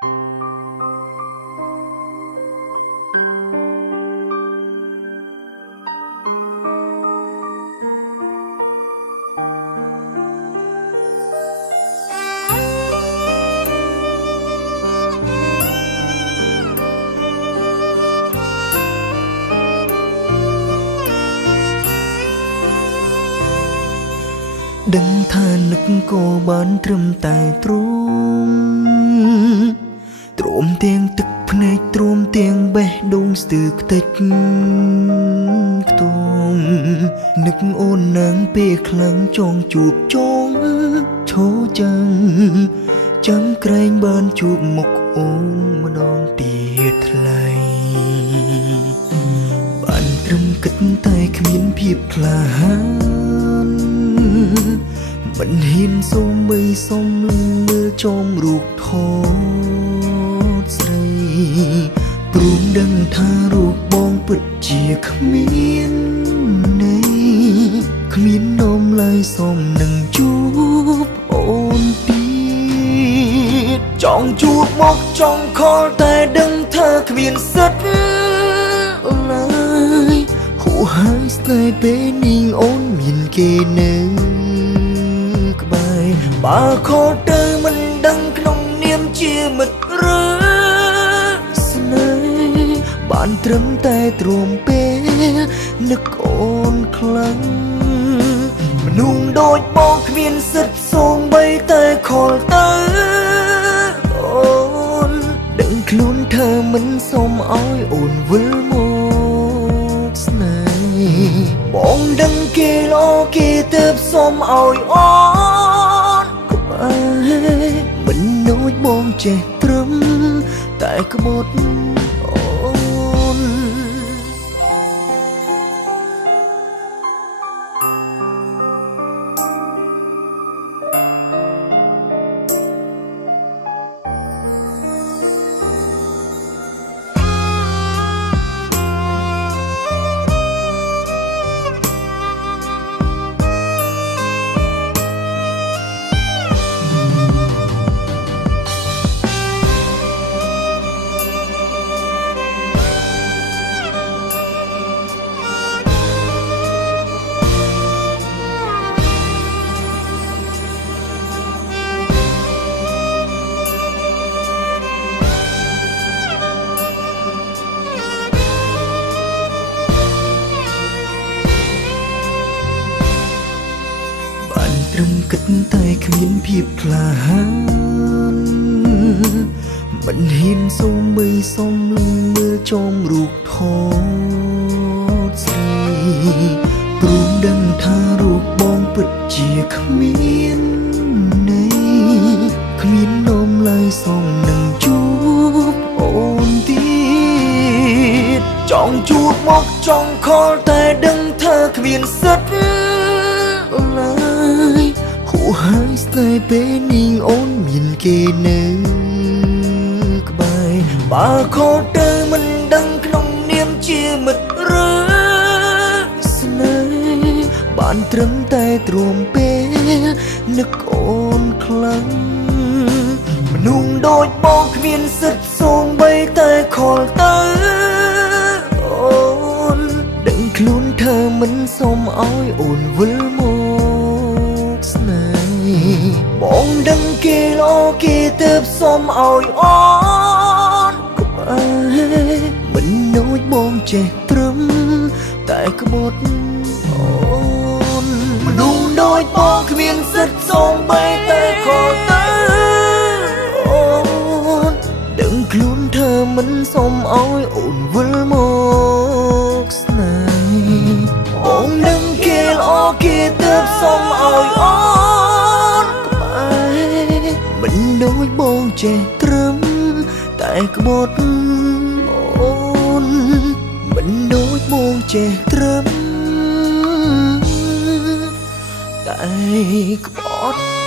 Đừng tha nức cô bán trầm tài trôm tiếng tức phê trôm tiếng bé đông sự tích tôm nức ôn nắng bê khlang trong chụp trong chố chẳng cánh ban chụp một ôn mà đón tiệt lại bạn trầm cất tay khmiên phiệp làมันเห็นส้มใบส้มเมื่อจอมรูปทอดใส่ปรุงดังทารูปบองปิดเจียขมิ้นในขมิ้นนมลายส้มหนึ่งจูบโอนปีดจ้องจูบมอกจ้องคอแต่ดังเธอขมิ้นสัดลายหูหายสไนเปนิงโอนมินเกเนbà khó đời mình đang trong niềm chia mật rơi này bạn trầm tay trùm bé nức ôn khlang nung đôi bóng viên sứt xôn bay tay khỏi tới ôn đừng luôn thơ mình xôm ói ồn với một này bóng đăng kia lo kia tiếp xôm ói mình nói bom trẻ trâm tại có một ôn រំគិតតែគ្មានភាពក្លាហានមិនហ៊ានសូមបីសុំមើលចំរូបថតស្រីព្រមដឹងថារូបបងពិតជាគ្មានន័យគ្មាននំឡើយសុំនឹងជួបអូនទៀតចង់ជួបមកចង់ខលតែដឹងថាគ្មានសិទ្ធឡើយហួហើយស្នេហ៍ពេលនេះអូនមានគេនៅក្បែរបើខុសទៅមិនដឹងក្នុងនាមជាមិត្តឬស្នេហ៍បានត្រឹមតែទ្រាំពេលនឹកអូនខ្លាំងមនុស្សដូចបងគ្មានសិទ្ធសូម្បីតែខលទៅអូនដឹងខ្លួនเธอមិនសុំឲ្យអូនវិលមកស្នេហ៍បងដឹងគេល្អគេទៅសុំឲ្យអូនក្បែរមិនដូចបងចេះត្រឹមតែក្បត់អូនមនុស្សដូចបងគ្មានសិទ្ធសូម្បីតែខលទៅអូនដឹងខ្លួនเธอមិនសុំឲ្យអូនវិលមកស្នេហ៍បងដឹងគេល្អគេទៅសុំឲ្យអូនក្បែរមិនដូចបងចេះត្រឹមតែក្បត់អូនមិនដូចបងចេះត្រឹមតែក្បត់